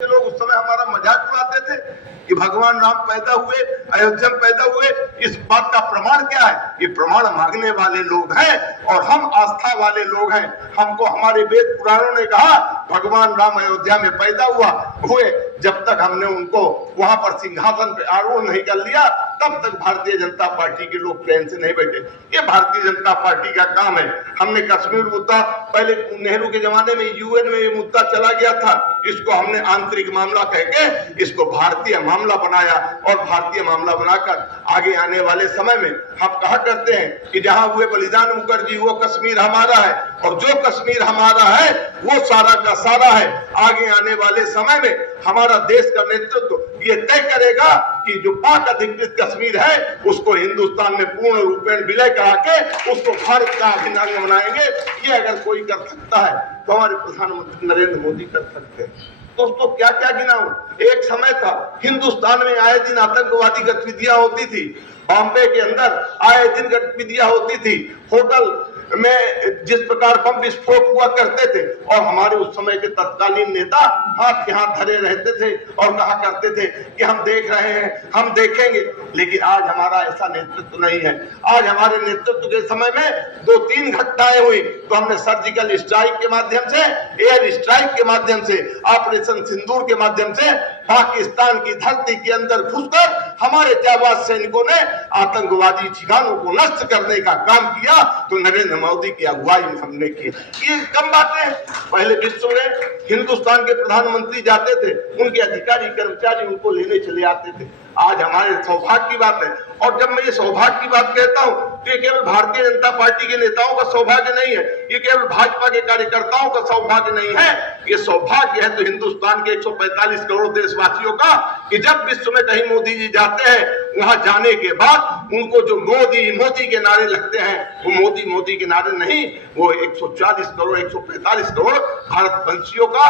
लोग उस समय हमारा मजाक उड़ाते थे कि भगवान राम पैदा हुए, अयोध्या में पैदा हुए। इस बात का प्रमाण क्या है? ये प्रमाण मांगने वाले लोग हैं और हम आस्था वाले लोग हैं। हमको हमारे वेद पुराणों ने कहा भगवान राम अयोध्या में पैदा हुए। जब तक हमने उनको वहां पर सिंहासन पे आरूढ़ नहीं कर लिया तब तक भारतीय जनता पार्टी के लोग ट्रेन से नहीं बैठे। ये भारतीय जनता पार्टी का काम है। हमने कश्मीर मुद्दा पहले नेहरू के जमाने में यूएन में ये मुद्दा चला गया था, इसको हमने आंतरिक मामला कह के इसको भारतीय मामला बनाया और भारतीय मामला बनाकर आगे आने वाले समय में हम कहा करते हैं कि जहां हुए बलिदान मुखर्जी वो कश्मीर हमारा है और जो कश्मीर हमारा है वो सारा का सारा है। आगे आने वाले समय में हमारा देश का नेतृत्व ये तय करेगा कि जो पाक अधिकृत कश्मीर है उसको हिंदुस्तान में पूर्ण रूपेण विलय करा के उसको भारत का अभिन्न अंग बनाएंगे। ये अगर कोई कर सकता है तो हमारे प्रधानमंत्री नरेंद्र मोदी कर सकते हैं। दोस्तों क्या क्या गिनाऊं? एक समय था हिंदुस्तान में आए दिन आतंकवादी गतिविधियां होती थी, बॉम्बे के अंदर आए दिन गतिविधियां होती थी, होटल में जिस प्रकार बम विस्फोट हुआ करते थे और हमारे उस समय के तत्कालीन नेता हाथ के हाथ धरे रहते थे और कहा करते थे कि हम देख रहे हैं, हम देखेंगे। लेकिन आज हमारा ऐसा नेतृत्व नहीं है। आज हमारे नेतृत्व के समय में 2-3 घटनाएं हुई तो हमने सर्जिकल स्ट्राइक के माध्यम से, एयर स्ट्राइक के माध्यम से, ऑपरेशन सिंदूर के माध्यम से पाकिस्तान की धरती के अंदर घुसकर हमारे जाबाज सैनिकों ने आतंकवादी ठिकानों को नष्ट करने का काम किया। तो नरेंद्र मोदी की अगुवाई में हमने की। ये कम बातें। पहले विश्व में हिंदुस्तान के प्रधानमंत्री जाते थे, उनके अधिकारी कर्मचारी उनको लेने चले आते थे। आज हमारे सौभाग्य की बात है। और जब मैं ये सौभाग्य की बात कहता हूं तो ये केवल भारतीय जनता पार्टी के नेताओं का सौभाग्य नहीं है, ये केवल भाजपा के कार्यकर्ताओं का सौभाग्य नहीं है, ये सौभाग्य है तो हिंदुस्तान के 145 करोड़ देशवासियों का कि जब विश्व में कहीं मोदी जी जाते हैं वहां जाने के बाद उनको जो मोदी मोदी के नारे लगते हैं वो मोदी मोदी के नारे नहीं, वो 140 करोड़ 145 करोड़ भारतवंशियों का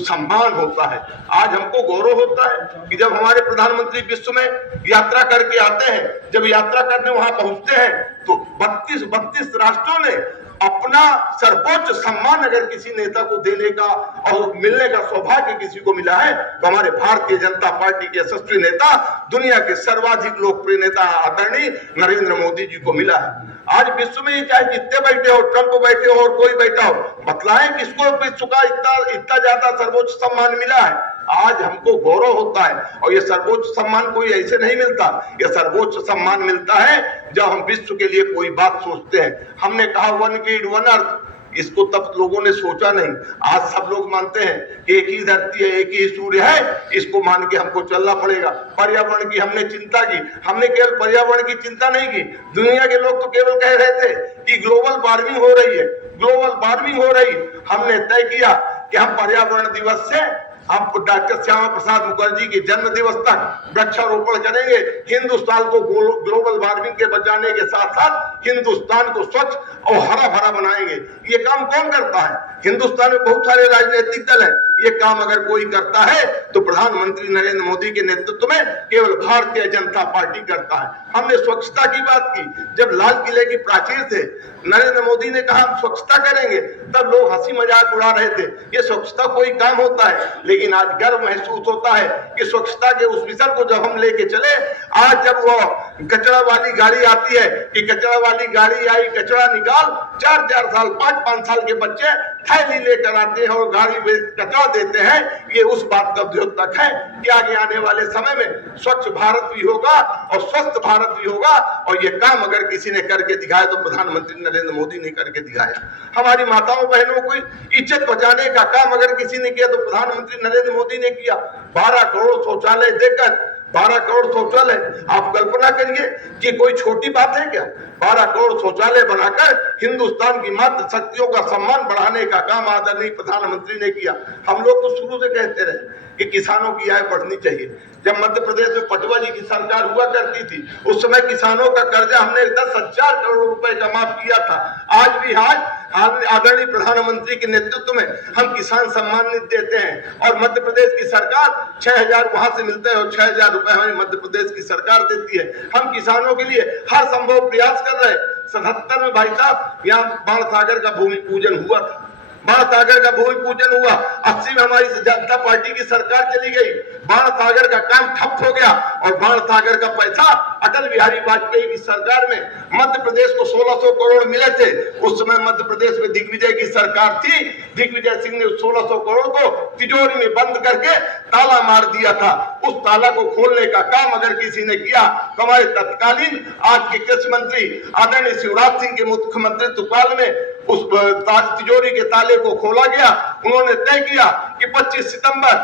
सम्मान होता है। आज हमको गौरव होता है कि जब हमारे प्रधानमंत्री विश्व में यात्रा करके आते हैं, जब यात्रा करने वहां पहुंचते हैं तो 32 राष्ट्रों ने अपना सर्वोच्च सम्मान अगर किसी नेता को देने का और मिलने का सौभाग्य किसी को मिला है तो हमारे भारतीय जनता पार्टी के यशस्वी नेता, दुनिया के सर्वाधिक लोकप्रिय नेता आदरणीय नरेंद्र मोदी जी को मिला है। आज विश्व में चाहे जितने बैठे हो, ट्रंप बैठे हो और कोई बैठा हो, बतलाएं किसको विश्व का इतना ज्यादा सर्वोच्च सम्मान मिला है। आज हमको गौरव होता है और ये सर्वोच्च सम्मान कोई ऐसे नहीं मिलता, ये सर्वोच्च सम्मान मिलता है जब हम विश्व के लिए कोई बात सोचते हैं। हमने कहा वन किड वन अर्थ, इसको तब लोगों ने सोचा नहीं। आज सब लोग मानते हैं कि एक ही धरती है, एक ही सूर्य है, इसको मान के हमको चलना पड़ेगा। पर्यावरण की हमने चिंता की, हमने केवल पर्यावरण की चिंता नहीं की। दुनिया के लोग तो केवल कह रहे थे कि ग्लोबल वार्मिंग हो रही है, ग्लोबल वार्मिंग हो रही। हमने तय किया कि हम पर्यावरण दिवस से हम डॉक्टर श्यामा प्रसाद मुखर्जी के जन्म दिवस तक वृक्षारोपण करेंगे। हिंदुस्तान को ग्लोबल वार्मिंग के बचाने के साथ साथ हिंदुस्तान को स्वच्छ और हरा भरा बनाएंगे। ये काम कौन करता है? हिंदुस्तान में बहुत सारे राजनीतिक दल हैं, ये काम अगर कोई करता है तो प्रधानमंत्री नरेंद्र मोदी के नेतृत्व में केवल भारतीय जनता पार्टी करता है। हमने स्वच्छता की बात की, जब लाल किले की प्राचीर थे, नरेंद्र मोदी ने कहा हम स्वच्छता करेंगे, तब लोग हंसी मजाक उड़ा रहे थे, ये स्वच्छता कोई काम होता है। लेकिन आज गर्व महसूस होता है कि स्वच्छता के उस मिशन को जब हम लेके चले, आज जब वो कचरा वाली गाड़ी आती है कि कचरा वाली गाड़ी आई, कचरा निकाल, 4-4 साल 5-5 साल के बच्चे थैली लेकर आते हैं और गाड़ी में कचरा देते हैं। ये उस बात का द्योतक है कि आगे आने वाले समय में स्वच्छ भारत भी होगा और स्वस्थ भारत भी होगा। और ये काम अगर किसी ने करके दिखाया तो प्रधानमंत्री नरेंद्र मोदी ने करके दिखाया। हमारी माताओं बहनों को इज्जत बचाने का काम अगर किसी ने किया तो प्रधानमंत्री नरेंद्र मोदी ने किया। 12 करोड़ शौचालय देकर, 12 करोड़ शौचालय, आप कल्पना करिए कि कोई छोटी बात है क्या? 12 करोड़ शौचालय बनाकर हिंदुस्तान की मातृ शक्तियों का सम्मान बढ़ाने का काम आदरणीय प्रधानमंत्री ने किया। हम लोग तो शुरू से कहते रहे कि किसानों की आय बढ़नी चाहिए। जब मध्य प्रदेश में पटवा जी की सरकार हुआ करती थी उस समय किसानों का कर्जा हमने 10,000 करोड़ रुपए का माफ किया था। आज भी आदरणीय प्रधानमंत्री के नेतृत्व में हम किसान सम्मान निधि देते हैं और मध्य प्रदेश की सरकार 6,000 वहां से मिलते हैं और 6,000 रुपए हमारी मध्य प्रदेश की सरकार देती है। हम किसानों के लिए हर संभव प्रयास कर रहे हैं। 77 में भाई साहब यहाँ बाण सागर का भूमि पूजन हुआ था। बाण सागर का भूमि पूजन हुआ। 80 में हमारी जनता पार्टी की सरकार चली गई, बाण सागर का काम ठप हो गया और बाण सागर का पैसा अटल बिहारी वाजपेयी की सरकार में मध्य प्रदेश को 1600 करोड़ मिले थे। उस समय मध्य प्रदेश में दिग्विजय की सरकार थी, दिग्विजय सिंह ने 1600 करोड़ को तिजोरी में बंद करके ताला मार दिया था। उस ताला को खोलने का काम अगर किसी ने किया तो हमारे तत्कालीन आज के कृषि मंत्री आदरणीय शिवराज सिंह के मुख्यमंत्रित्व काल में उस तिजोरी के ताले को खोला गया। उन्होंने तय किया कि 25 सितंबर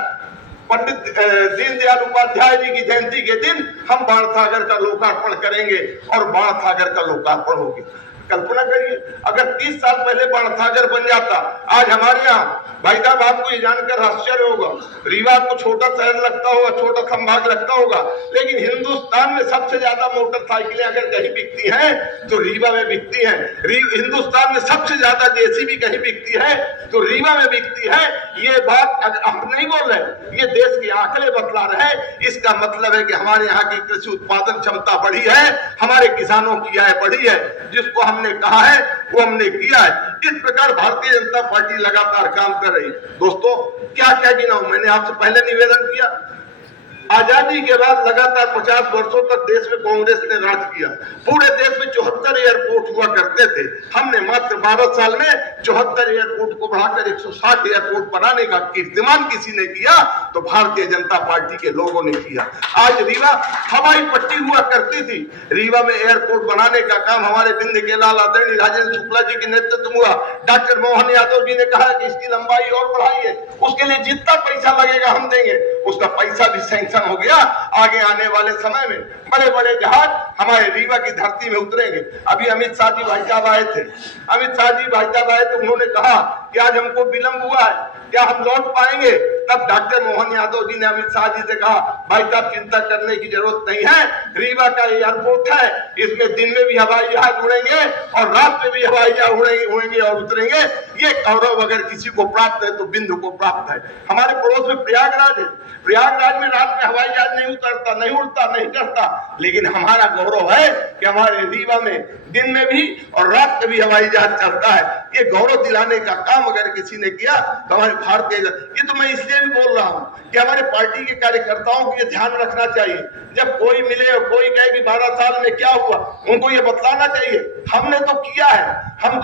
पंडित दीनदयाल उपाध्याय जी की जयंती के दिन हम बाण सागर का लोकार्पण करेंगे और बाण सागर का लोकार्पण हो गया। कल्पना करिए अगर 30 साल पहले बाण सागर बन जाता। आज हमारे यहाँ भाई साहब आपको ये जानकर आश्चर्य होगा, रीवा को छोटा शहर लगता होगा, छोटा संभाग लगता होगा, लेकिन हिंदुस्तान में सबसे ज्यादा मोटरसाइकिलें अगर कहीं बिकती हैं तो रीवा में बिकती हैं। हिंदुस्तान में सबसे ज्यादा जेसीबी कहीं बिकती है तो रीवा में बिकती है। ये बात हम नहीं बोल रहे, ये देश के आंकड़े बतला रहे। इसका मतलब है कि हमारे यहाँ की कृषि उत्पादन क्षमता बढ़ी है, हमारे किसानों की आय बढ़ी है। जिसको हमने कहा है वो हमने किया है। इस प्रकार भारतीय जनता पार्टी लगातार काम कर रही है। दोस्तों क्या क्या गिनाऊं, मैंने आपसे पहले निवेदन किया, आजादी के बाद लगातार 50 वर्षों तक देश में कांग्रेस ने राज किया। पूरे देश में 74 एयरपोर्ट हुआ करते थे। हमने मात्र 12 साल में 74 एयरपोर्ट को बढ़ाकर 160 एयरपोर्ट बनाने का कीर्तिमान किसी ने किया तो भारतीय जनता पार्टी के लोगों ने किया। आज रीवा हवाई पट्टी हुआ करती थी, रीवा में एयरपोर्ट बनाने का काम हमारे बिंद के लाल आदरणीय राजेंद्र शुक्ला जी के नेतृत्व में हुआ। डॉक्टर मोहन यादव जी ने कहा कि इसकी लंबाई और बढ़ाइए, उसके लिए जितना पैसा लगेगा हम देंगे। उसका पैसा भी सैंक्शन हो गया। आगे आने वाले समय में बड़े बड़े जहाज हमारे रीवा की धरती में उतरेंगे। अभी अमित शाह जी भाई साहब आए थे, उन्होंने कहा कि आज हमको विलंब हुआ है, क्या हम लौट पाएंगे? तब डॉक्टर मोहन यादव जी ने अमित शाह जी से कहा भाई साहब चिंता करने की जरूरत नहीं है, रीवा का एयरपोर्ट है, इसमें दिन में भी हवाई जहाज उड़ेंगे और रात में भी हवाई जहाज उड़ेंगे और उतरेंगे। ये गौरव अगर किसी को प्राप्त है तो बिंदु को प्राप्त है। हमारे पड़ोस में प्रयागराज है, प्रयागराज में रात में हवाई जहाज नहीं उतरता, नहीं उड़ता, नहीं चढ़ता, लेकिन हमारा गौरव है कि हमारे रीवा में दिन में भी और रात में भी हवाई जहाज चलता है। ये गौरव दिलाने का काम अगर किसी ने किया तो हमारे भारतीय, ये तो मैं इसलिए भी बोल रहा हूँ कि हमारे पार्टी के कार्यकर्ताओं को ये ध्यान रखना चाहिए। जब कोई मिले और कोई कहे कि 12 साल में क्या हुआ, उनको ये बतलाना चाहिए हमने तो किया है, हम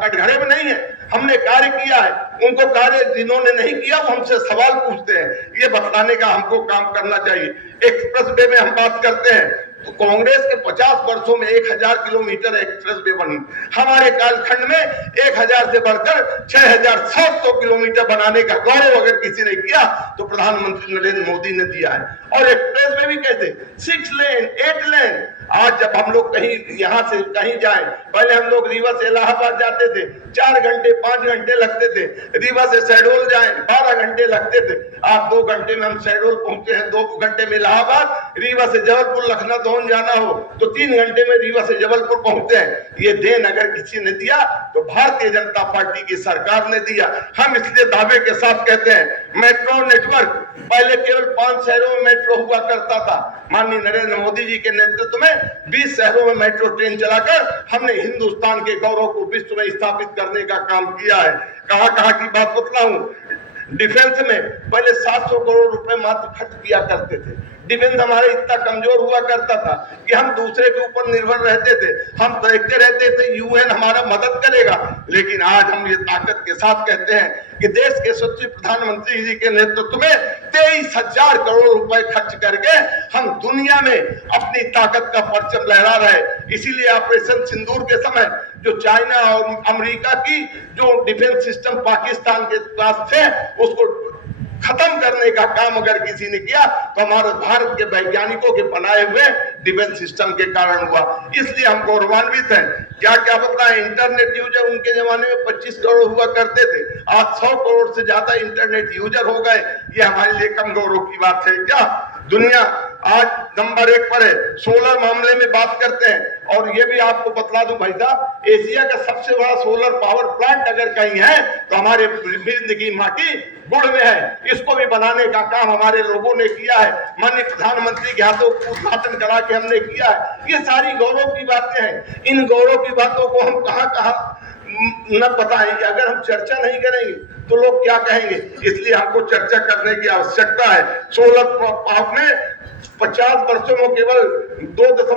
कटघरे में नहीं है, हमने कार्य किया है। उनको कार्य जिन्होंने नहीं किया वो हमसे सवाल पूछते हैं, ये बतलाने का हमको काम करना चाहिए। एक्सप्रेस वे में हम बात करते हैं तो कांग्रेस के 50 वर्षों में 1000 किलोमीटर एक्सप्रेस वे बनी, हमारे कालखंड में 1000 से बढ़कर 6700 किलोमीटर बनाने का गौरव अगर किसी ने किया तो प्रधानमंत्री नरेंद्र मोदी ने दिया है। और एक्सप्रेस वे भी कैसे 6 लेन 8 लेन। आज जब हम लोग कहीं यहाँ से कहीं जाएं, पहले हम लोग रीवा से इलाहाबाद जाते थे 4 घंटे 5 घंटे लगते थे, रीवा से शहडोल जाएं 12 घंटे लगते थे। आज 2 घंटे में हम शहडोल पहुंचे हैं, 2 घंटे में इलाहाबाद, रीवा से जबलपुर लखनऊ जाना हो तो 3 घंटे में रीवा से जबलपुर पहुंचते हैं। ये देन अगर किसी ने दिया तो भारतीय जनता पार्टी की सरकार ने दिया। हम इसलिए दावे के साथ कहते हैं मेट्रो नेटवर्क, पहले केवल 5 शहरों में मेट्रो हुआ करता था, माननीय नरेंद्र मोदी जी के नेतृत्व में 20 शहरों में मेट्रो ट्रेन चलाकर हमने हिंदुस्तान के गौरव को विश्व में स्थापित करने का काम किया है। कहां की बात बतलाऊं, डिफेंस में पहले 700 करोड़ रुपए मात्र खर्च किया करते थे। डिफेंस हमारे इतना कमजोर हुआ करता था कि हम दूसरे के ऊपर निर्भर रहते थे, हम देखते रहते थे यूएन हमारा मदद करेगा। लेकिन आज हम ये ताकत के साथ कहते हैं कि देश के यशस्वी प्रधानमंत्री जी के नेतृत्व में 23,000 करोड़ रुपए खर्च करके हम दुनिया में अपनी ताकत का परचम लहरा रहे। इसीलिए ऑपरेशन सिंदूर के समय जो चाइना और अमेरिका की जो डिफेंस सिस्टम पाकिस्तान के पास थे उसको खत्म करने का काम अगर किसी ने किया तो हमारे भारत के वैज्ञानिकों के बनाए हुए डिफेंस सिस्टम के कारण हुआ। इसलिए हम गौरवान्वित हैं। क्या क्या बताएं, इंटरनेट यूजर उनके जमाने में 25 करोड़ हुआ करते थे, आज 100 करोड़ से ज्यादा इंटरनेट यूजर हो गए। ये हमारे लिए कम गौरव की बात है क्या? दुनिया आज नंबर 1 पर है। सोलर मामले में बात करते हैं और ये भी आपको बतला दूं भाई साहब, एशिया का सबसे बड़ा सोलर पावर प्लांट अगर कहीं है तो हमारे बिंद की माटी गुड़ में है। इसको भी बनाने का काम हमारे लोगों ने किया है, माननीय प्रधानमंत्री के हाथों उद्घाटन करा के हमने किया है। ये सारी गौरव की बातें हैं। इन गौरव की बातों को हम कहां न बताएंगे, अगर हम चर्चा नहीं करेंगे तो लोग क्या कहेंगे, इसलिए हमको चर्चा करने की आवश्यकता है। 16 आपने 50 वर्षों में केवल 2.5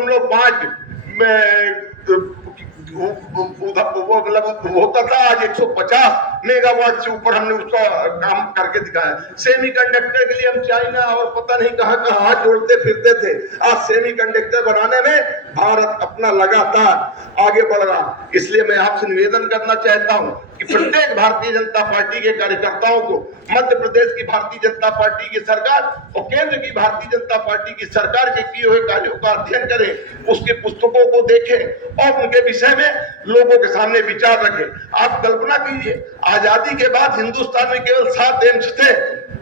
मतलब होता था, आज 150 मेगावाट से ऊपर हमने उसका काम करके दिखाया। सेमीकंडक्टर के लिए हम चाइना और पता नहीं कहां कहां हाथ जोड़ते फिरते थे, आज सेमीकंडक्टर बनाने में भारत अपना लगातार आगे बढ़ रहा। इसलिए मैं आपसे निवेदन करना चाहता हूं कि प्रत्येक भारतीय जनता पार्टी के कार्यकर्ताओं को मध्य प्रदेश की भारतीय जनता पार्टी की सरकार और केंद्र की भारतीय जनता पार्टी की सरकार के किए हुए कार्यों का अध्ययन करें, उसके पुस्तकों को देखें और उनके विषय में लोगों के सामने विचार रखें। आप कल्पना कीजिए, आजादी के बाद हिंदुस्तान में केवल 7 एम्स थे,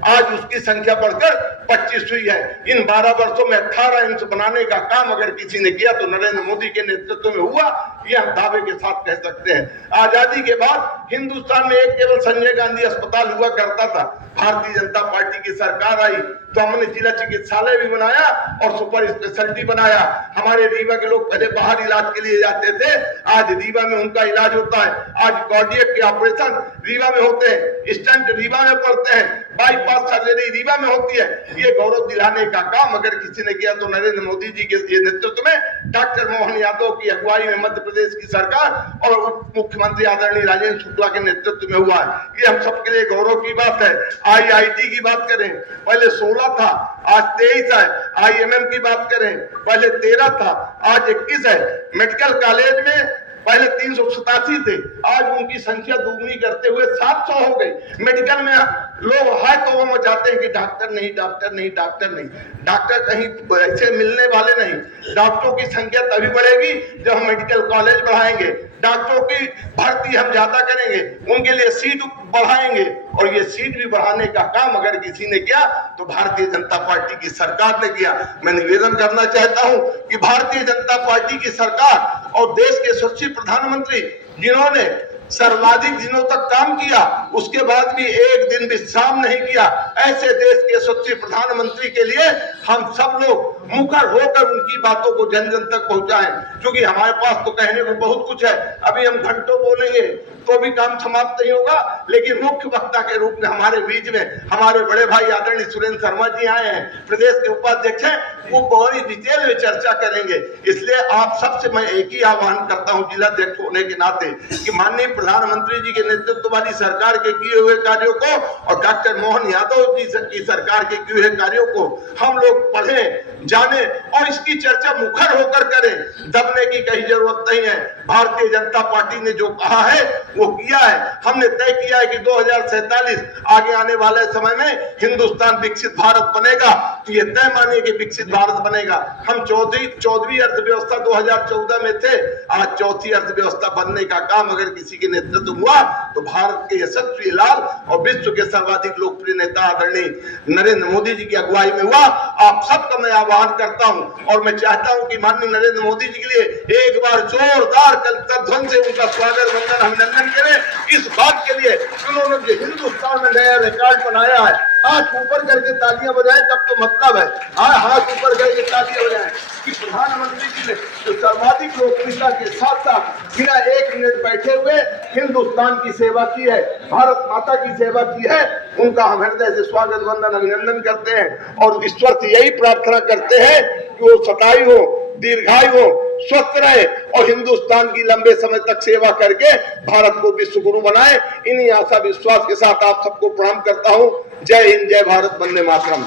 आज उसकी संख्या बढ़कर 25 हुई है। इन 12 वर्षों में 18 एम्स बनाने का काम अगर किसी ने किया तो नरेंद्र मोदी के नेतृत्व में हुआ, यह हम दावे के साथ कह सकते हैं। आजादी के बाद हिंदुस्तान में एक केवल संजय गांधी अस्पताल हुआ करता था। भारतीय जनता पार्टी की सरकार आई तो हमने जिला चिकित्सालय भी बनाया और सुपर स्पेशलिटी बनाया। हमारे रीवा के लोग पहले बाहर इलाज के लिए जाते थे, आज रीवा में उनका इलाज होता है। आज कार्डियक के ऑपरेशन रीवा में होते हैं, स्टंट रीवा में पड़ते हैं, बाईपास सर्जरी रीवा में होती है। ये गौरव दिलाने का काम अगर किसी ने किया तो नरेंद्र मोदी जी के नेतृत्व में डॉक्टर मोहन यादव की अगुवाई में मध्य प्रदेश की सरकार और उप मुख्यमंत्री आदरणीय राजेंद्र शुक्ला के नेतृत्व में हुआ है। ये हम सबके लिए गौरव की बात है। IIT की बात करें, पहले 16 था, आज 23 है। IMM की बात करें, पहले 13 था, आज 21 है। मेडिकल कॉलेज में पहले 387 थे, आज उनकी संख्या दुगनी करते हुए 700 हो गई। मेडिकल में लोग हाय तो वो मचाते हैं कि डॉक्टर नहीं, डॉक्टर नहीं, डॉक्टर नहीं। डॉक्टर कहीं ऐसे मिलने वाले नहीं। डॉक्टरों की संख्या तभी बढ़ेगी जब हम मेडिकल कॉलेज बढ़ाएंगे, डॉक्टरों की भर्ती हम ज्यादा करेंगे, उनके लिए सीट बढ़ाएंगे। और ये सीट भी बढ़ाने का काम अगर किसी ने किया तो भारतीय जनता पार्टी की सरकार ने किया। मैं निवेदन करना चाहता हूं कि भारतीय जनता पार्टी की सरकार और देश के यशस्वी प्रधानमंत्री जिन्होंने सर्वाधिक दिनों तक काम किया, उसके बाद भी एक दिन विश्राम नहीं किया, ऐसे देश के यशस्वी प्रधानमंत्री के लिए हम सब लोग मुखर होकर उनकी बातों को जन जन तक पहुंचाएं। क्योंकि हमारे पास तो कहने को बहुत कुछ है, अभी हम घंटों बोलेंगे तो भी काम समाप्त नहीं होगा। लेकिन मुख्य वक्ता के रूप में हमारे बीच में हमारे बड़े भाई आदरणीय सुरेंद्र शर्मा जी आए हैं, प्रदेश के उपाध्यक्ष हैं, वो बहुत ही डिटेल में चर्चा करेंगे। इसलिए आप सबसे मैं एक ही आह्वान करता हूं जिलाध्यक्ष होने के नाते कि माननीय प्रधानमंत्री जी के नेतृत्व वाली सरकार के किए हुए कार्यों को और डॉक्टर मोहन यादव जी की सरकार के किए हुए कार्यों को हम लोग पढ़ें, जाने और इसकी चर्चा मुखर होकर करें। दबने की कहीं जरूरत नहीं है। भारतीय जनता पार्टी ने जो कहा है वो किया है। हमने तय किया है कि 2047 आगे आने वाले समय में हिंदुस्तान विकसित भारत बनेगा, तो ये तय मानिए कि विकसित भारत बनेगा। हम 14वीं अर्थव्यवस्था 2014 में थे, आज 4थी अर्थव्यवस्था बनने का काम अगर किसी के नेतृत्व हुआ तो भारत के यशस्वी लाल और विश्व के सर्वाधिक लोकप्रिय नेता आदरणीय नरेंद्र मोदी जी की अगुवाई में हुआ। आप सबका मैं आह्वान करता हूं और मैं चाहता हूं कि माननीय नरेंद्र मोदी जी के लिए एक बार जोरदार ध्वनि से उनका स्वागत वंदन अभिनंदन करें। इस बात के लिए उन्होंने जो हिंदुस्तान में नया रिकॉर्ड बनाया है, हाथ ऊपर करके तालियां बजाएं तब तो मतलब है। हाथ ऊपर करके तालियां बजाएं कि प्रधानमंत्री जी ने जो सर्वाधिक लोकप्रियता के साथ साथ बिना 1 मिनट बैठे हुए हिंदुस्तान की सेवा की है, भारत माता की सेवा की है, उनका हम हृदय से स्वागत वंदन अभिनंदन करते हैं। और ईश्वर से यही प्रार्थना करते हैं कि वो सताई हो, दीर्घायु हो, स्वस्थ रहे और हिंदुस्तान की लंबे समय तक सेवा करके भारत को विश्व गुरु बनाए। इन्हीं आशा विश्वास के साथ आप सबको प्रणाम करता हूं। जय हिंद, जय भारत, वंदे मातरम।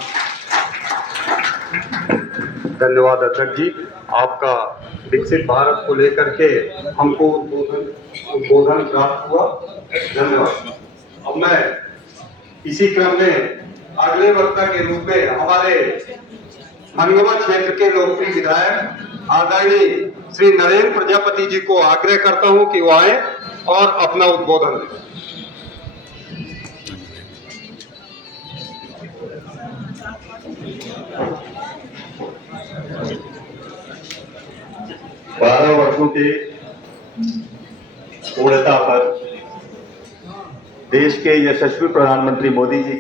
धन्यवाद अध्यक्ष जी, आपका विकसित भारत को लेकर के हमको उद्बोधन प्राप्त हुआ, धन्यवाद। अब मैं इसी क्रम में अगले वक्ता के रूप में हमारे मनगवा क्षेत्र के लोकप्रिय विधायक आदरणीय श्री नरेंद्र प्रजापति जी को आग्रह करता हूं कि वो आए और अपना उद्बोधन दें। 12 वर्षों के पूर्णता पर देश के यशस्वी प्रधानमंत्री मोदी जी के